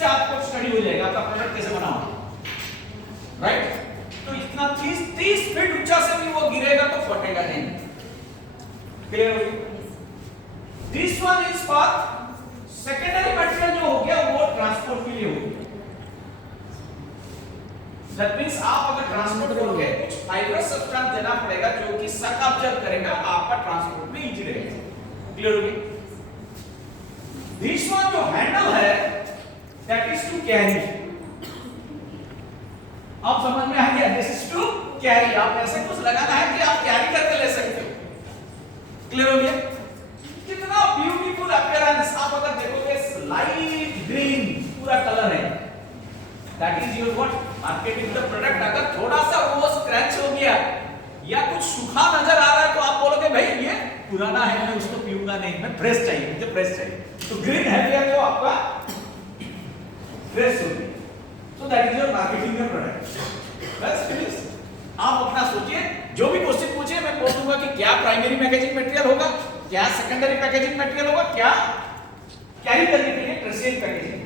इससे आपको स्टडी हो जाएगा आपका प्रोडक्ट कैसे बनाओ, राइट। तो इतना 30 फीट ऊंचा से भी वो गिरेगा तो फटेगा नहीं। क्लियर हो गया? This one is for secondary material जो हो गया वो ट्रांसपोर्ट के लिए हो गया। दैट मींस आप अगर ट्रांसपोर्ट करोगे कुछ फाइबरस सब्सटेंस देना पड़ेगा जो कि शक ऑब्जर्व करेगा, आपका ट्रांसपोर्ट में इजी रहेगा। क्लियर हो गया? दिस वन जो हैंडल है दैट इज टू कैरी। आप समझ में आ गया? This is to carry. आप ऐसे कुछ लगाना है कि आप कैरी करके ले सकते हो। क्लियर हो गया? कितना ब्यूटीफुल अपीयरेंस। आप अगर देखोगे लाइट ग्रीन पूरा कलर है, that is your what marketing the product. अगर थोड़ा सा वो स्क्रैच हो गया या कुछ सूखा नजर आ रहा है तो आप बोलोगे भाई ये पुराना है, मैं उसको पीऊंगा नहीं, मैं फ्रेश चाहिए, मुझे फ्रेश चाहिए। तो ग्रीन है तो आपका फ्रेश हो गया। So that is your marketing का प्रोडक्ट। बस फिनिश। आप अपना सोचिए, जो भी क्वेश्चन पूछिए मैं बोल दूंगा कि क्या प्राइमरी पैकेजिंग मटेरियल होगा, क्या सेकेंडरी पैकेजिंग मटेरियल होगा, क्या कैरी करने के लिए टर्शियरी पैकेजिंग।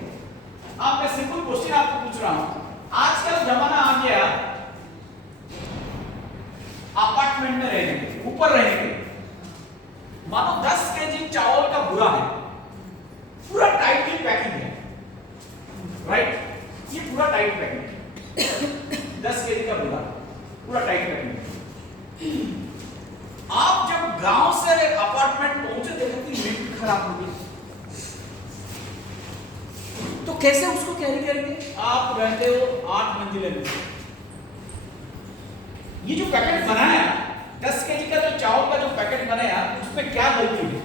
आप मैं सिंपल क्वेश्चन आपको पूछ रहा हूं। आजकल जमाना आ गया अपार्टमेंट में रहने के, ऊपर रहने के। मानो 10 केजी चावल का बुरा है, पूरा टाइटली पैकिंग है, राइट। ये पूरा टाइट पैकिंग 10 केजी का बुरा पूरा टाइट पैकिंग। आप जब गांव से अपार्टमेंट पहुंचे देखो कि लिफ्ट खराब हो गई, तो कैसे उसको कैरी करेंगे? आप रहते हो 8 मंजिले में, ये जो पैकेट बनाया 10 केजी का जो चावल का जो पैकेट बनाया उसमें क्या गलती है?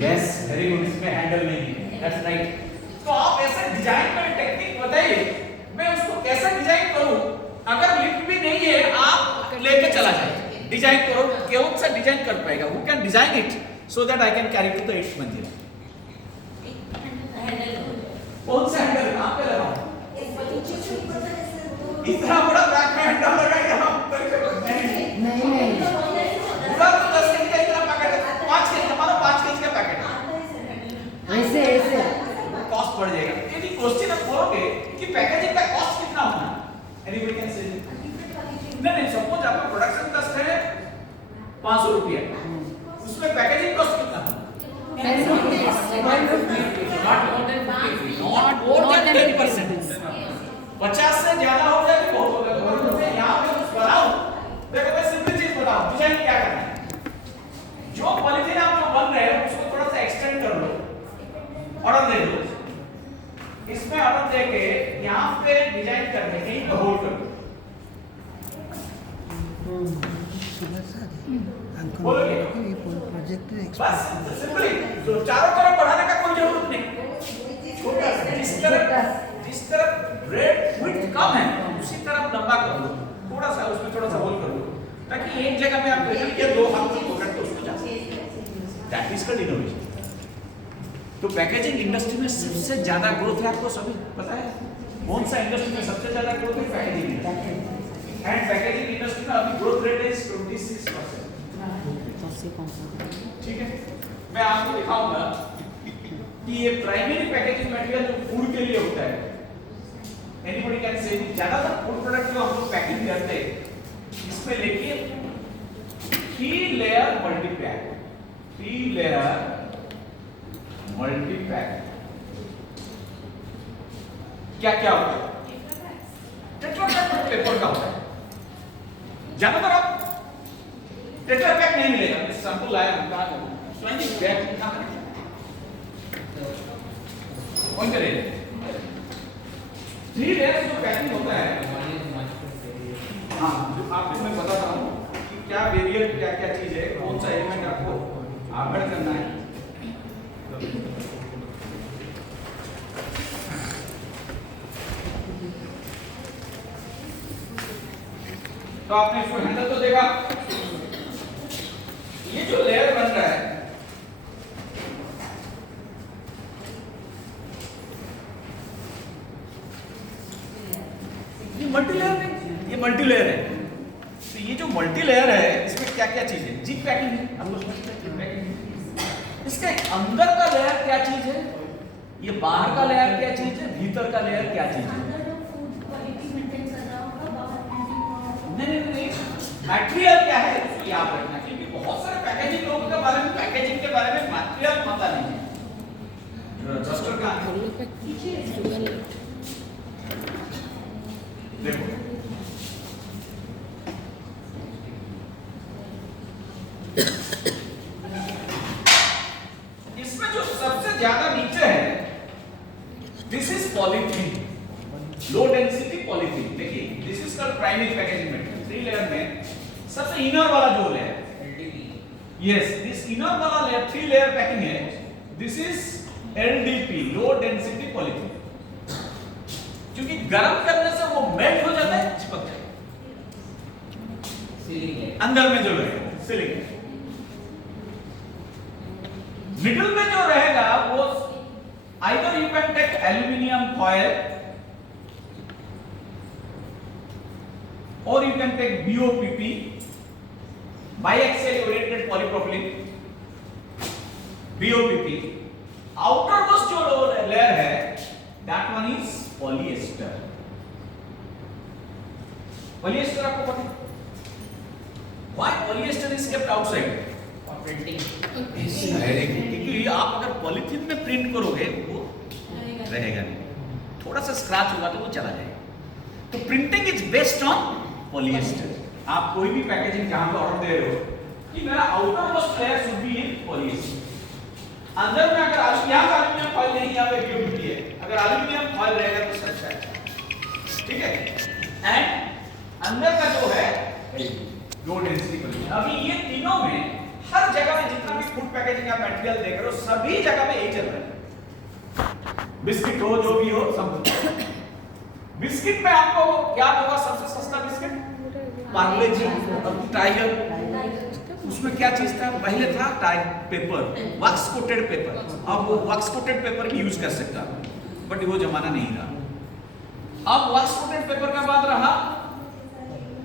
यस, वेरी गुड, इसमें हैंडल नहीं है। That's right. तो आप ऐसे डिजाइन में टेक्निक बताइए, मैं उसको कैसे डिजाइन करूं? अगर लिफ्ट भी नहीं है आप लेके चला जाए, डिजाइन करो। कौन सा डिजाइन कर पाएगा? Who can design it so that I can carry to the 8th मंजिल? कौन सा हैंडल कहां पे लगाऊं? इतना बड़ा बैक में हैंडल लगाएगा हम नहीं पूरा तो 10 केजी का इतना पैकेट है, 5 केजी हमारा 5 केजी का पैकेट है, ऐसे कॉस्ट बढ़ जाएगा। यदि क्वेश्चन आप बोलोगे कि पैकेजिंग का कॉस्ट कितना होना, एनीबॉडी कैन से नहीं, सपोज आपका प्रोडक्शन कॉस्ट है 500 रुपया, उसमें पैकेजिंग कॉस्ट कितना होना? 10 रुपीस, नॉट मोर देन 10%। 50 से ज्यादा हो जाए तो बहुत होगा। मैं यहां पे कुछ बनाऊं, देखो मैं सिंपल चीज बताऊं, डिजाइन क्या करना है। जो पॉलीथीन आप जो बन रहे हैं उसको थोड़ा सा एक्सटेंड कर लो, ऑर्डर दे दो। इसमें ऑर्डर देके यहां पे डिजाइन करने के लिए होल्ड कर दो। बोलोगे बस सिंपली, तो चारों तरफ बढ़ाने का कोई जरूरत नहीं। छोटा सा जिस तरफ ब्रेड विड्थ कम है उसी तरफ लंबा कर दो, थोड़ा सा उसमें थोड़ा सा होल कर दो, ताकि एक जगह में आप ये दो हाथ से पकड़ के उसको जा सके। That is called innovation. तो पैकेजिंग इंडस्ट्री में सबसे ज्यादा ग्रोथ है, आपको सभी पता है कौन सा इंडस्ट्री में सबसे ज्यादा ग्रोथ है? पैकेजिंग। एंड पैकेजिंग इंडस्ट्री में अभी ग्रोथ रेट इज 26%। ठीक है, मैं आपको दिखाऊंगा कि ये प्राइमरी पैकेजिंग मटेरियल जो फूड के लिए होता है, एनीबॉडी कैन से ज्यादातर फूड प्रोडक्ट जो हम लोग पैकिंग करते हैं इसमें लिखिए 3 लेयर मल्टीपैक, 3 लेयर मल्टीपैक। क्या क्या होता है? टेट्रापैक पेपर का होता है। ज्यादातर आप टेट्रापैक नहीं मिलेगा। सैंपल लाया हम कहां का स्वयं बैग कहां का कौन करेगा? 3 लेयर जो पैकिंग होता है, हाँ आपको मैं बताता हूं कि क्या वेरिएंट क्या क्या चीज है, कौन सा एलिमेंट आपको आगड़ करना है। तो आपने इसको हैंडल तो देखा, ये जो लेयर बन रहा है ये मल्टीलेयर नहीं, ये मल्टीलेयर है। तो ये जो मल्टीलेयर है इसमें क्या क्या चीज है? जिप पैकिंग है, आपको समझते हैं जिप पैकिंग। इसके अंदर का लेयर क्या चीज है? ये बाहर का लेयर क्या चीज है, भीतर का लेयर क्या चीज है? नहीं, मटेरियल क्या है उसको याद रखना, क्योंकि बहुत सारे पैकेजिंग लोगों के बारे में, पैकेजिंग के बारे में मटेरियल पता नहीं है। रजिस्टर का देखो, इसमें जो सबसे ज्यादा नीचे है, this is polythene, low density polythene. देखिए, this is called primary packaging material. 3 layer में सबसे इनर वाला जो लेयर, यस, दिस इनर वाला लेयर 3 लेयर पैकिंग है, this is LDP, low density polythene. क्योंकि गर्म करने से वो मेल्ट हो जाता है, चिपक जाएगा अंदर में जो रहेगा सीलिंग। मिडिल में जो रहेगा वो either you can take aluminum foil or you can take BOPP, biaxial oriented polypropylene, BOPP. outermost जो layer है, that one is polyester. polyester आपको पता है? Why polyester is kept outside? For printing. क्योंकि आप अगर पॉलीथीन में प्रिंट करोगे वो रहेगा नहीं, थोड़ा सा स्क्रैच होगा तो वो चला जाएगा। तो printing is based on polyester. आप कोई भी पैकेजिंग जहां पे ऑर्डर दे रहे हो कि मेरा outer most layer should be in polyester, अंदर में अगर एल्युमिनियम फॉइल नहीं, यहाँ पे BOPP है, अगर एल्युमिनियम फॉइल रहेगा तो सच है, ठीक है। एंड अंदर का जो है लो डेंसिटी पॉलीथीन। अभी ये तीनों में हर जगह में जितना भी फूड पैकेजिंग का मटेरियल देख रहे हो, सभी जगह में यही चल रहा है। बिस्किट हो, जो भी हो, सब बिस्किट में आपको क्या होगा? सबसे सस्ता बिस्किट पार्ले जी, टाइगर। उसमें क्या चीज था? पहले था पेपर, वैक्स कोटेड पेपर। अब वो वैक्स कोटेड पेपर भी यूज कर सकता, बट वो जमाना नहीं रहा। अब वैक्स कोटेड पेपर का बाद रहा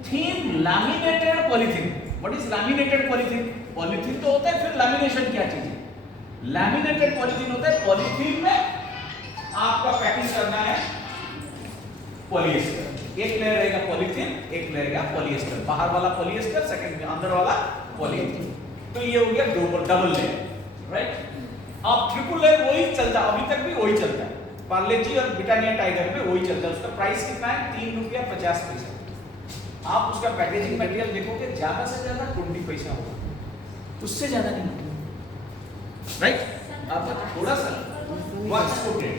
thin laminated polythene. What is laminated polythene? Polythene तो होता है, फिर लैमिनेशन क्या चीज है? लैमिनेटेड पॉलीथीन होता है, पॉलीथीन में आपका पैकिंग करना है पॉलिएस्टर। एक लेयर रहेगा पॉलीथीन, एक लेयर रहेगा पॉलिएस्टर। बाहर वाला पॉलिएस्टर, सेकंड में अंदर वाला पॉलीथीन। तो ये हो गया डबल लेयर, राइट। अब ट्रिपल लेयर वही चलता, अभी तक भी वही चलता है। पार्ले जी और ब्रिटानिया टाइगर में वही चलता है। उसका प्राइस कितना है? ₹3.50। आप उसका पैकेजिंग मटेरियल देखोगे, ज्यादा से ज्यादा 20 पैसा होगा, उससे ज्यादा नहीं, राइट। आपका थोड़ा सा wax coated,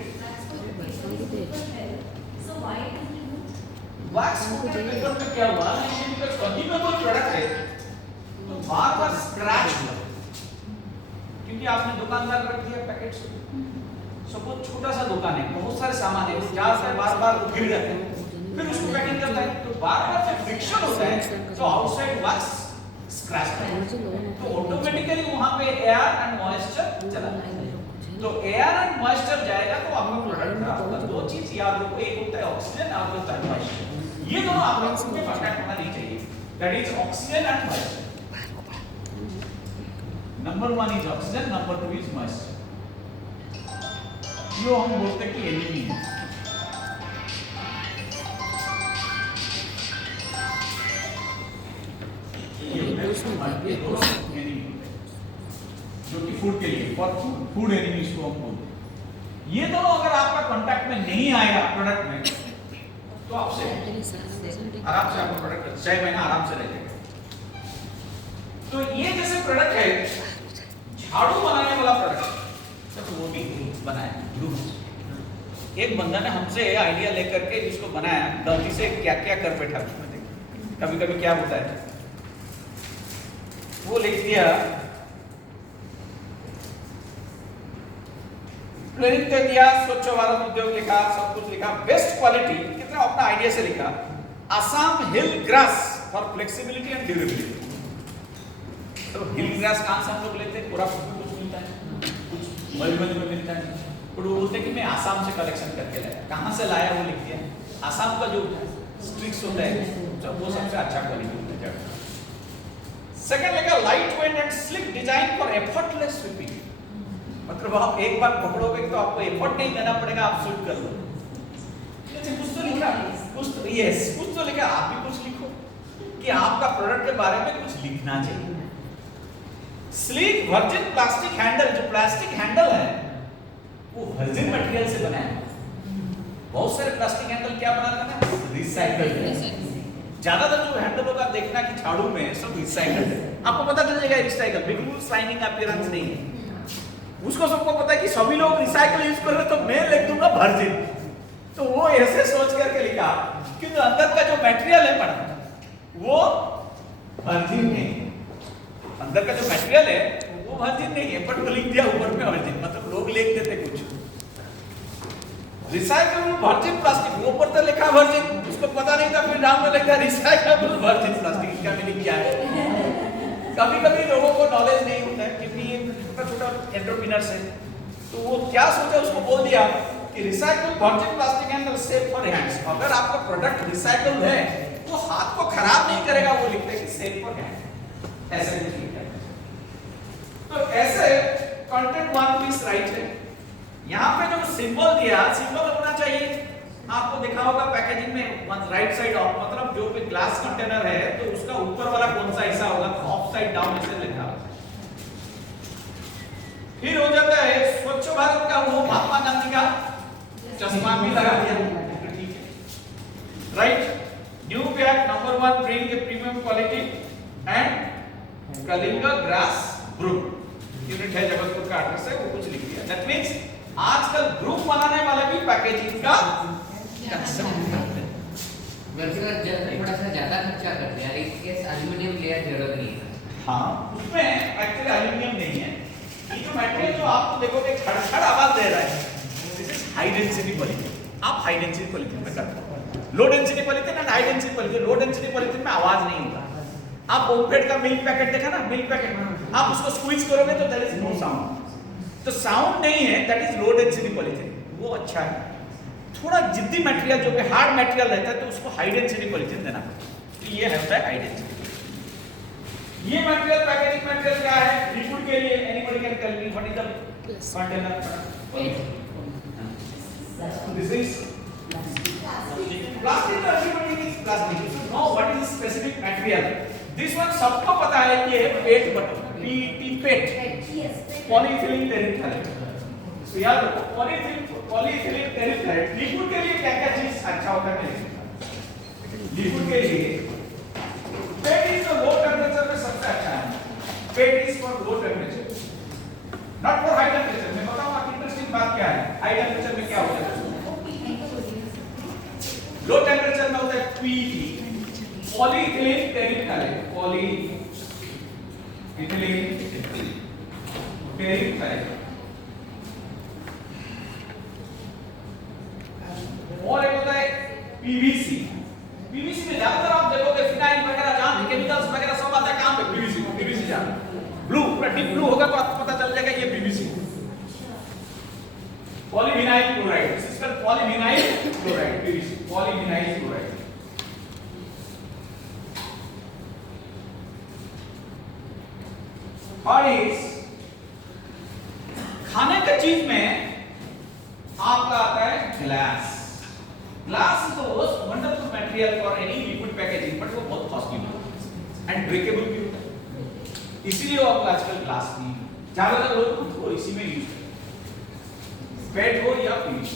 wax coated paper में क्या हुआ? ये कंज्यूमेबल प्रोडक्ट है तो बार-बार स्क्रैच हुआ, क्योंकि आपने दुकानदार रख दिया पैकेट से। सपोज छोटा सा दुकान है, बहुत सारे सामान है, जहां से बार-बार गिर जाते हैं, फिर उसको पैकिंग करता है, तो बार-बार जब फ्रिक्शन होता है तो आउटसाइड वैक्स स्क्रैच होता है, तो ऑटोमेटिकली वहां पे एयर एंड मॉइस्चर चला जाएगा। तो एयर एंड मॉइस्चर जाएगा तो आपका प्रोडक्ट खराब होगा। दो चीज याद रखो, एक होता है ऑक्सीजन और होता है मॉइस्चर। ये दोनों आपस में कांटेक्ट होना नहीं चाहिए, that is oxygen and moisture. Number 1 is oxygen, number 2 is moisture. यो हम बोलते हैं कि एनिमी है। जो कि फूड के लिए, फॉर फूड एनिमीज को हम बोलते हैं। ये दोनों अगर आपका कांटेक्ट में नहीं आएगा प्रोडक्ट में, तो आपसे आराम से आपका प्रोडक्ट 6 महीना आराम से रहेगा। तो ये जैसे प्रोडक्ट है, झाड़ू बनाने वाला प्रोडक्ट, तो वो भी बनाया ग्रुप। एक बंदा ने हमसे आइडिया लेकर के इसको बनाया, गलती से क्या क्या कर बैठा। कभी कभी क्या होता है, वो लिख दिया प्रेरित दिया, स्वच्छ भारत उद्योग लिखा, सब कुछ लिखा, बेस्ट क्वालिटी, कितना अपना आइडिया से लिखा, Assam hill grass for flexibility and durability. तो हिल ग्रास कहां से हम लोग लेते हैं? पूरा कुछ मिलता है, कुछ मधुबनी में मिलता है, तो वो बोलते हैं कि मैं आसाम से कलेक्शन करके लाया। कहां से लाया वो लिख दिया। आसाम का जो स्ट्रिक्स होता है वो सबसे अच्छा क्वालिटी होता है। सेकंड लिखा light weight and slick design for effortless sweeping. मतलब आप एक बार पकड़ोगे तो आपको एफर्ट नहीं देना पड़ेगा, आप शूट कर लो। कुछ तो लिखा, कुछ तो यस, कुछ तो लिखा, आप भी कुछ लिखो कि आपका प्रोडक्ट के बारे में कुछ लिखना चाहिए। स्लीक वर्जिन प्लास्टिक हैंडल, जो प्लास्टिक हैंडल है वो वर्जिन मटेरियल से बना है। बहुत सारे प्लास्टिक हैंडल क्या बनाते हैं, रिसाइकल्ड है। ज्यादातर जो हैंडल होगा देखना कि झाड़ू में सब रिसाइकल्ड है, आपको पता चल जाएगा रिसाइकल, बिल्कुल शाइनिंग अपीयरेंस नहीं है। उसको सबको पता है कि सभी लोग रिसाइकल यूज कर रहे हैं, तो मैं लिख दूंगा वर्जिन। तो वो ऐसे सोच करके लिखा कि जो अंदर का जो मटेरियल है मैडम वो वर्जिन नहीं, अंदर का जो मटेरियल है वो वर्जिन नहीं है, बट वो लिख दिया ऊपर में वर्जिन, मतलब लोग लिख देते कुछ रिसाइकल वर्जिन प्लास्टिक, वो ऊपर तो लिखा वर्जिन, उसको पता नहीं था, फिर नाम में लिखा रिसाइकल वर्जिन प्लास्टिक, इसका मीनिंग क्या है। कभी कभी लोगों को नॉलेज नहीं होता है, क्योंकि ये छोटा छोटा एंटरप्रेन्योर्स है, तो वो क्या सोचा उसको बोल दिया कि recycle virgin plastic handle safe for hands. अगर आपका प्रोडक्ट रिसाइकल है वो हाथ को खराब नहीं करेगा, वो लिखते हैं कि सेफ फॉर हैंड, ऐसे कुछ लिखा है। तो ऐसे कंटेंट वन पीस राइट है। यहाँ पे जो सिंबल दिया, सिंबल होना चाहिए, आपको दिखा होगा पैकेजिंग में राइट साइड ऑफ, मतलब जो भी ग्लास कंटेनर है तो उसका ऊपर वाला कौन सा हिस्सा होगा, ऑफ साइड डाउन ऐसे लिखा। फिर हो जाता है स्वच्छ भारत का वो महात्मा गांधी का चश्मा भी लगा दिया, ठीक है right. New bag number 1 bring a premium quality and Kalinga grass group, unit है जबलपुर का एड्रेस है, वो कुछ लिख दिया। दैट मींस आजकल ग्रुप बनाने वाले भी पैकेजिंग का कंसेप्ट करते हैं, थोड़ा सा ज्यादा खर्चा करते हैं, एक केस एल्युमिनियम लेयर जरूरत नहीं है। हाँ उसमें एक्चुअली एल्युमिनियम नहीं है, ये जो मटेरियल जो आपको देखोगे खड़खड़ आवाज दे रहा है, this is high density polythene. आप हाई डेंसिटी पॉलीथीन में करते हो, लो density polythene and high density polythene. Low density polythene में आवाज नहीं होगा। आप ओमफेड का मिल्क पैकेट देखा ना, मिल्क पैकेट आप उसको स्क्वीज करोगे तो देयर इज नो साउंड, तो साउंड नहीं है, that is low density polythene, वो अच्छा है। थोड़ा जिद्दी मटेरियल जो कि हार्ड मटेरियल रहता है तो उसको हाई डेंसिटी पॉलीथीन देना पड़ता है, तो ये है हाई डेंसिटी। ये मटेरियल पैकेजिंग मटेरियल क्या है, लिक्विड के लिए anybody can tell me what is the container, this is plastic, everything is plastic, so know what is specific material. This one सबको पता है कि ये पेट बटन, PET पेट, पॉलीइथिलीन टेरिफ्थाइड। तो याद रखो पॉलीइथिलीन टेरिफ्थाइड लिक्विड के लिए क्या क्या चीज अच्छा होता है, लिक्विड के लिए पेट इज लो टेम्परेचर में सबसे अच्छा है, PET is for low temperature not for high temperature. मैं बताऊं आपको इंटरेस्टिंग बात क्या है, हाई टेम्परेचर में क्या होता है, लो टेम्परेचर में होता है PET पॉलीइथिलीन टेरिफ्थाइड, पॉलीइथिलीन टेरिफ्थाइड। और एक होता है PVC। PVC में ज्यादातर आप देखोगे फिनाइल वगैरह जहां भी केमिकल्स वगैरह सब आता है काम पे PVC जान ब्लू, पूरा डीप ब्लू होगा तो आपको पता चल जाएगा ये PVC। पॉलीविनाइल क्लोराइड, इसका polyvinyl chloride, PVC polyvinyl chloride. और इस खाने का चीज में आपका आता है glass. Glass is the most wonderful material for any liquid packaging, but वो बहुत कॉस्टली होता है एंड ब्रेकेबल भी होता है, इसीलिए वो आपको आजकल ग्लास नहीं, ज्यादातर लोग उसको इसी में यूज करते हैं, पेट हो या PVC।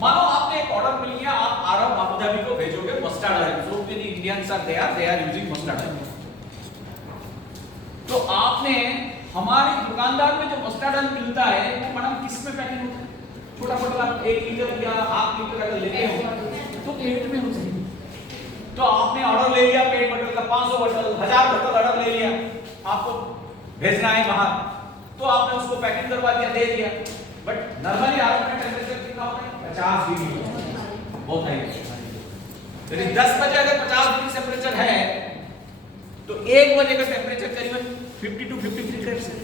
मानो आपने एक ऑर्डर मिल गया, आप अरब अबू धाबी को भेजोगे mustard oil, so many Indians are there using mustard oil. तो आपने हमारे दुकानदार में जो मस्टर्ड ऑयल मिलता है वो मैडम किस में पैकिंग होता है, छोटा बोतल आप 1 लीटर या ½ लीटर अगर लेते हो तो पेट में होता है। तो आपने ऑर्डर ले लिया पेट बोतल का 500 बोतल 1000 बोतल ऑर्डर ले लिया, आपको भेजना है बाहर, तो आपने उसको पैकिंग करवा दिया, दे दिया, बट नॉर्मली आपका टेंपरेचर कितना होता है, 50 डिग्री, बहुत हाई। यदि 10 बजे अगर 50 डिग्री टेंपरेचर है तो 1 बजे का टेंपरेचर करीबन 50 to 53 डिग्री है।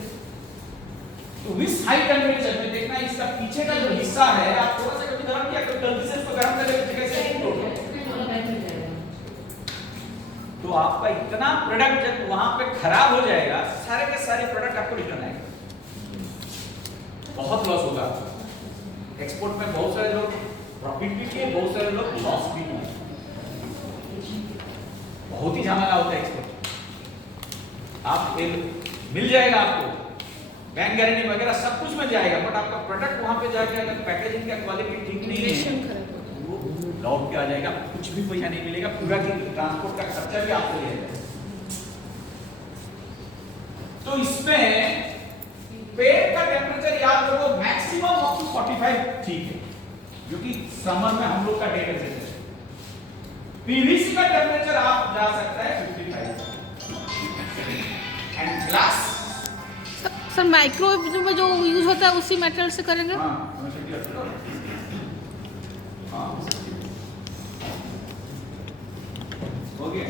तो इस हाई टेंपरेचर में देखना इसका पीछे का जो हिस्सा है, आप थोड़ा सा कभी गर्म किया तो जल्दी से इसको गर्म करके जगह से हीट हो गया, तो आपका इतना प्रोडक्ट जब वहां पे खराब हो जाएगा, सारे के सारे प्रोडक्ट आपको रिटर्न आएगा। बहुत लॉस होगा। एक्सपोर्ट में बहुत सारे लोग प्रॉफिट भी किए, बहुत सारे लोग लॉस भी किए। बहुत ही झमेला होता है एक्सपोर्ट। आप मिल जाएगा आपको बैंक गारंटी वगैरह सब कुछ मिल जाएगा, बट आपका प्रोडक्ट वहां पे जाके अगर पैकेजिंग का क्वालिटी ठीक नहीं है वो लौट के आ जाएगा, कुछ भी पैसा नहीं मिलेगा, पूरा की ट्रांसपोर्ट का खर्चा भी आपको लेगा। तो इसमें पेट का टेम्परेचर याद रखो मैक्सिमम अप टू 45 ठीक है, क्योंकि समर में हम लोग का डे टेम्परेचर। पीवीसी का टेम्परेचर आप जा सकता है 55 एंड ग्लास। सर माइक्रोवेव में जो यूज होता है उसी मेटल से करेंगे? हो गया।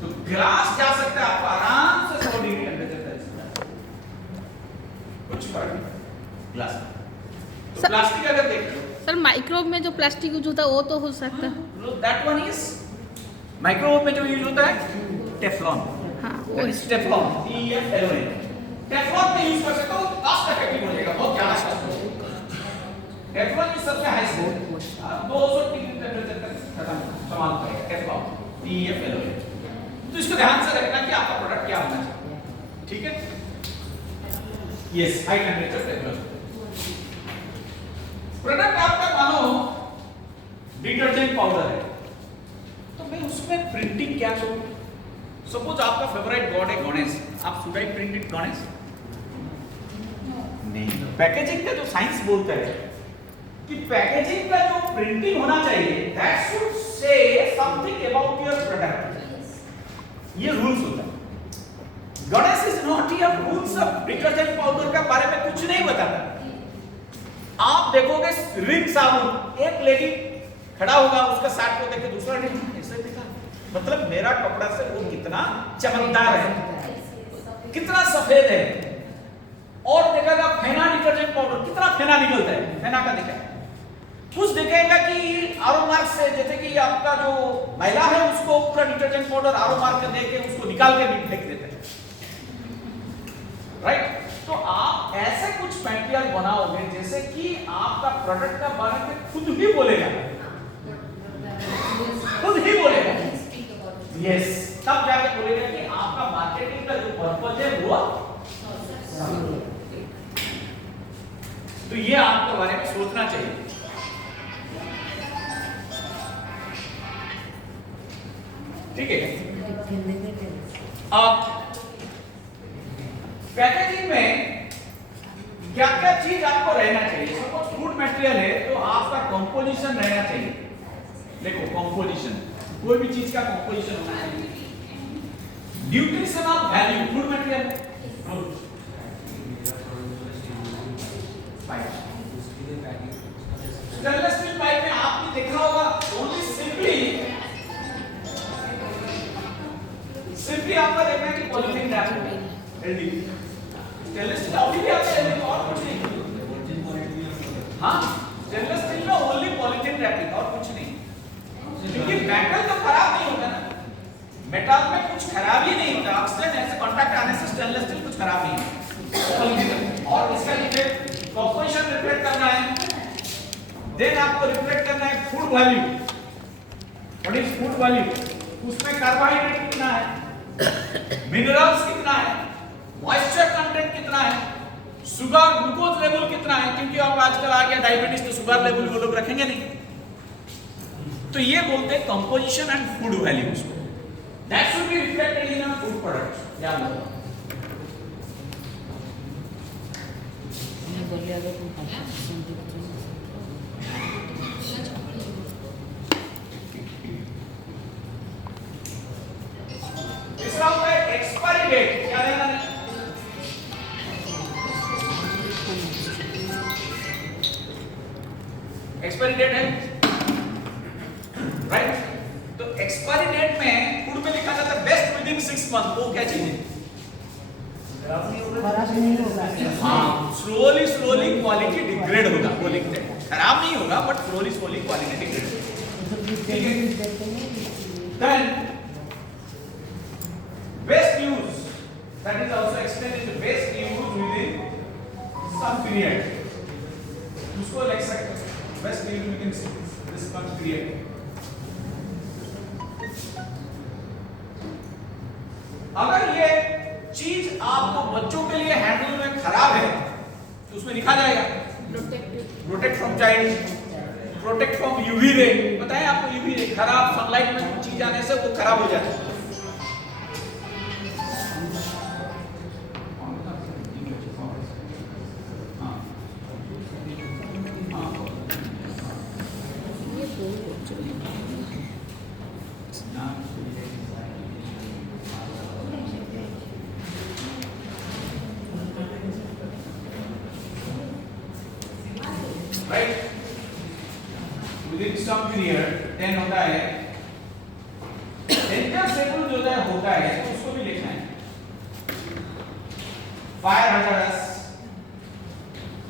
तो ग्लास जा सकता है आपको आराम से 100 डिग्री टेम्परेचर तक, कुछ फर्क नहीं ग्लास। तो प्लास्टिक अगर देख लो सर, माइक्रोवेव में जो प्लास्टिक यूज होता है वो तो हो सकता है। दैट वन इज माइक्रोवेव में जो यूज होता है टेफ्लॉन। हाँ, वो टेफ्लॉन TEFLON टेफ्लॉन पे यूज कर सकते हो, कॉस्ट इफेक्टिव हो जाएगा, बहुत ज्यादा कॉस्ट। टेफ्लॉन की सबसे हाई स्कोर 200 डिग्री टेम्परेचर तक खत्म संभाल पाएगा टेफ्लॉन TEFLON। तो इसको ध्यान से रखना कि आपका प्रोडक्ट क्या होना चाहिए, ठीक है। Yes, high temperature Teflon product आपका मानो डिटर्जेंट पाउडर है, तो मैं उसमें प्रिंटिंग क्या करूं? सपोज आपका फेवरेट गॉड है गणेश, आप should I print it Ganesh? नहीं। पैकेजिंग का जो साइंस बोलता है कि पैकेजिंग का जो प्रिंटिंग होना चाहिए that should say something about your product, ये रूल्स होता है। Ganesh is not your rules of detergent powder का बारे में कुछ नहीं बताता। आप देखोगे रिन साबुन, एक लेडी खड़ा होगा उसका साथ को देख के दूसरा लेडी ऐसे देखा, मतलब मेरा कपड़ा से वो कितना चमकदार है, कितना सफेद है। और देखेगा फेना डिटर्जेंट पाउडर, कितना फेना निकलता है, फेना का देखा कुछ देखेगा कि आरो मार्क से, जैसे कि आपका जो महिला है उसको पूरा डिटर्जेंट पाउडर आरो मार्क दे के उसको निकाल के भी फेंक देते हैं, राइट। तो आप ऐसे कुछ मटेरियल बनाओगे जैसे कि आपका प्रोडक्ट का बारे में खुद ही बोलेगा, खुद ही बोलेगा, यस, तब जाके बोलेगा कि आपका मार्केटिंग का जो पर्पस है वो। तो ये आपके बारे में सोचना चाहिए। ठीक है। अब पैकेजिंग में क्या क्या चीज आपको रहना चाहिए? सपोज फूड मटेरियल है तो आपका कंपोजिशन रहना चाहिए। देखो कंपोजिशन, कोई भी चीज का कंपोजिशन होना चाहिए। Nutritional value, food material stainless steel pipe में आपने देखा होगा ओनली सिंपली आपका देखना है कि polythene wrap LD stainless steel अभी भी आपका एलडी और कुछ नहीं। हाँ, स्टेनलेस स्टील में ओनली पॉलीथीन रैपिंग और कुछ नहीं, क्योंकि मेटल तो खराब नहीं होता ना, मेटल में कुछ खराब ही नहीं होता। ऑक्सीजन ऐसे कांटेक्ट आने से स्टेनलेस स्टील कुछ खराब नहीं है। और इसका कंपोजिशन रिफ्लेक्ट करना है, देन आपको रिफ्लेक्ट करना है food value. What is food value? उसमें कार्बोहाइड्रेट कितना है, मिनरल्स कितना है, मॉइस्चर कंटेंट कितना है, शुगर ग्लूकोज लेवल कितना है, क्योंकि अब आजकल आ गया डायबिटीज तो शुगर लेवल वो लोग रखेंगे नहीं। तो ये बोलते हैं composition and food values, that should be reflected in a food product. याद रखो। तीसरा होता है एक्सपायरी डेट। क्या लेना है? एक्सपायरी डेट है, राइट। तो एक्सपायरी डेट में फूड में लिखा जाता है बेस्ट विद इन 6 मंथ। वो क्या चीज है? हाँ, स्लोली क्वालिटी डिग्रेड होगा, वो लिखते हैं। खराब नहीं होगा बट स्लोली क्वालिटी डिग्रेड होगा। Then best use, that is also explained in the best use within some period. उसको लिख सकते हैं. Best way we can say this some period. अगर ये चीज आपको बच्चों के लिए हैंडल में खराब है तो उसमें लिखा जाएगा protect from child, protect from UV ray. बताएं आपको यूवी रे खराब सनलाइट में चीज आने से वो खराब हो जाता है. Right? Within some period, then होता है danger signal जो होता है तो उसको भी लिखना है. Fire hazardous,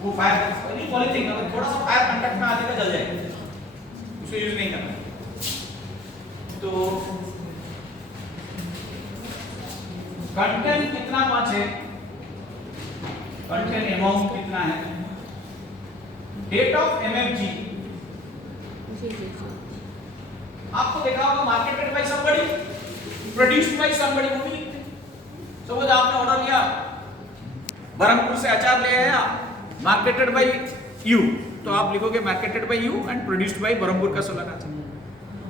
वो फायर पॉलीथिन अगर थोड़ा सा फायर कांटेक्ट में आ जाएगा जल जाएगा, उसको यूज नहीं करना. तो कंटेंट कितना मच है, कंटेंट अमाउंट कितना है, डेट ऑफ एमएमजी. आपको देखा होगा marketed by somebody, produced by somebody, वो भी लिखते हैं. सपोज आपने ऑर्डर लिया बरहमपुर से अचार ले आया, मार्केटेड बाय यू, तो आप लिखोगे marketed by you and produced by Berhampur का सोलर अचार.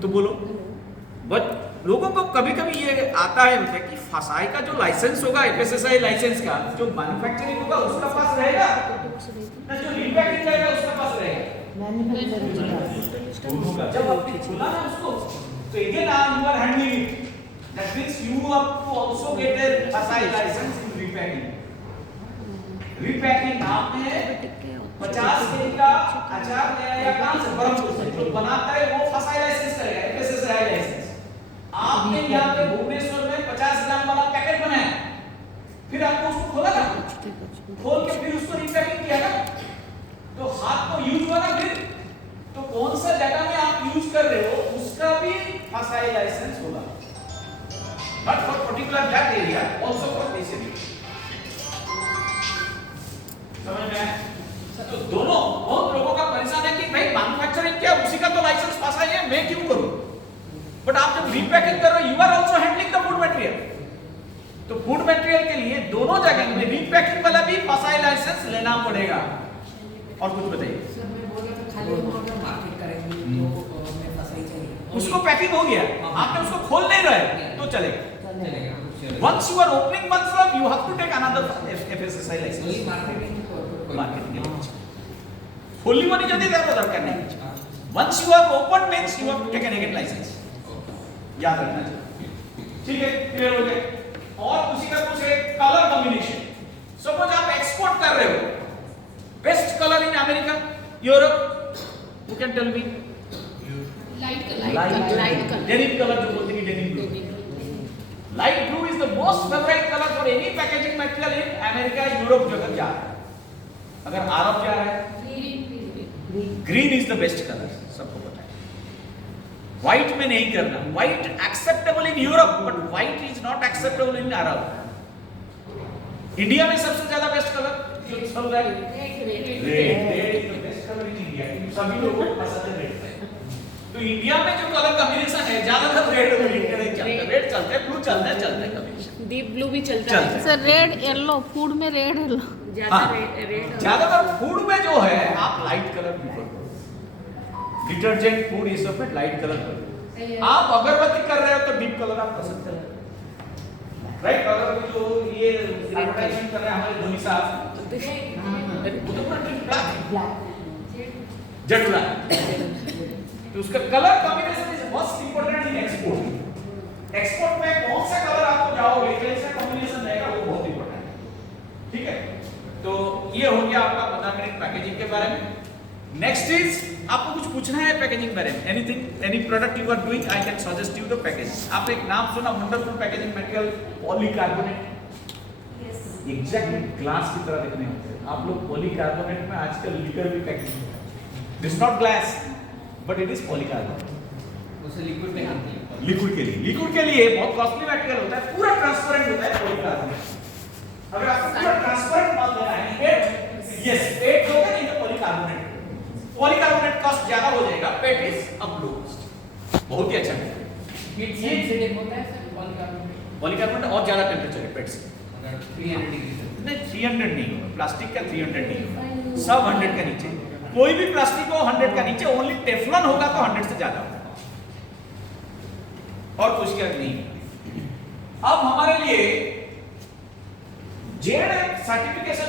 तो बोलो, बट लोगों को कभी-कभी ये आता है कि फसाई का जो लाइसेंस होगा एफएसएसआई लाइसेंस का, जो मैन्युफैक्चरिंग होगा उसका पास रहेगा ना, जो रीपैकिंग करेगा उसका पास रहेगा. जब आपने खोला ना उसको, तो again you are handling it. That means you have to also get a FSSAI license in repacking. Repacking आपने 50 केजी का अचार ले आया कहाँ से, बरहमपुर से, जो बनाता है वो FSSAI लाइसेंस करेगा, FSSAI लाइसेंस. आपने यहाँ पे भुवनेश्वर में 50 ग्राम वाला पैकेट बनाया, फिर आपको उसको खोला था, खोल के फिर उसको रीपैकिंग किया ना, तो हाथ को यूज हुआ ना. फिर तो कौन सा जगह में आप यूज कर रहे हो उसका भी FSSAI लाइसेंस होगा, but for particular that area also for this area. समझ में आया? तो दोनों बहुत लोगों का परेशान है कि भाई मैन्युफैक्चरिंग क्या उसी का तो लाइसेंस FSSAI है, मैं क्यों करूं. बट आप जब रीपैकिंग कर रहे हो you are also handling the food material. तो फूड मटेरियल के लिए दोनों जगह में रीपैकिंग वाला भी FSSAI लाइसेंस लेना पड़ेगा. और कुछ बताइए. उसको पैकिंग हो गया, आपने उसको खोल नहीं रहे तो चलेगा. Once you are opening one slab, you have to take another FSSAI license. Marketing के लिए खोलनी वाली जल्दी दरकार नहीं. Once you have opened means you have to take an again license. याद रखना चाहिए. ठीक है, क्लियर हो गया. और उसी का कुछ एक कलर कॉम्बिनेशन. सपोज आप एक्सपोर्ट कर रहे हो, best colour in America, Europe, you can tell me. Light colour, denim colour जो बोलते हैं, denim blue. Light blue is the most favourite colour for any packaging material in America, Europe जगत जा रहा है. अगर अरब जा रहा है, green is the best colour, सबको पता है. व्हाइट में नहीं करना. White acceptable in Europe but white is not acceptable in Arab. India में सबसे ज्यादा बेस्ट कलर जो चल रहा है red. Red is the best colour in India. सभी लोगों को पसंद है रेड. तो इंडिया में जो कलर कॉम्बिनेशन है ज्यादातर रेड और ग्रीन का चलता है. रेड चलता है, ब्लू चलता है कॉम्बिनेशन. डीप ब्लू भी चलता है सर. रेड येलो, फूड में रेड येलो ज्यादातर फूड में जो है आप लाइट कलर प्रेफर करो. डिटर्जेंट, फूड, ये सब में लाइट कलर करो. आप अगरबत्ती कर रहे हो तो डीप कलर आप पसंद करें, राइट. अगर जो ये एडवर्टाइजमेंट कर रहे हैं हमारे धोनी साहब, वो तो पूरा ब्लैक जेट ब्लैक. तो उसका colour combination is most important in export. Export में कौन सा कलर आपको जाओगे, कैसा कॉम्बिनेशन रहेगा, वो बहुत इंपॉर्टेंट है. ठीक है, तो ये हो गया आपका 15 मिनट पैकेजिंग के बारे में. नेक्स्ट इज आपको कुछ पूछना है पैकेजिंग बारे में, anything, any product you are doing, I can suggest you the package. आपने एक नाम सुना, wonderful packaging material polycarbonate. Exactly glass की तरह दिखने होते हैं. आप लोग पॉलीकार्बोनेट में आजकल लिकर भी पैकेजिंग होता है. This not glass but it is polycarbonate. उसे लिक्विड में आती है. लिक्विड के लिए बहुत कॉस्टली मटेरियल होता है, पूरा ट्रांसपेरेंट होता है पॉलीकार्बोनेट. अगर आपको पूरा ट्रांसपेरेंट माल लेना है, यस पेट होगा नहीं तो पॉलीकार्बोनेट कॉस्ट ज्यादा हो जाएगा, पेट इज अप लो कॉस्ट। बहुत ही अच्छा है। हीट सेंसिटिव होता है सर पॉलीकार्बोनेट? पॉलीकार्बोनेट और ज्यादा टेम्परेचर है पेट से। अगर 300 डिग्री नहीं 300 नहीं होगा, प्लास्टिक का 300 नहीं होगा, सब 100 का नीचे। कोई भी प्लास्टिक हो 100 का नीचे, ओनली टेफ्लॉन होगा तो 100 से ज्यादा होगा, और कुछ क्या नहीं। अब हमारे लिए जेड सर्टिफिकेशन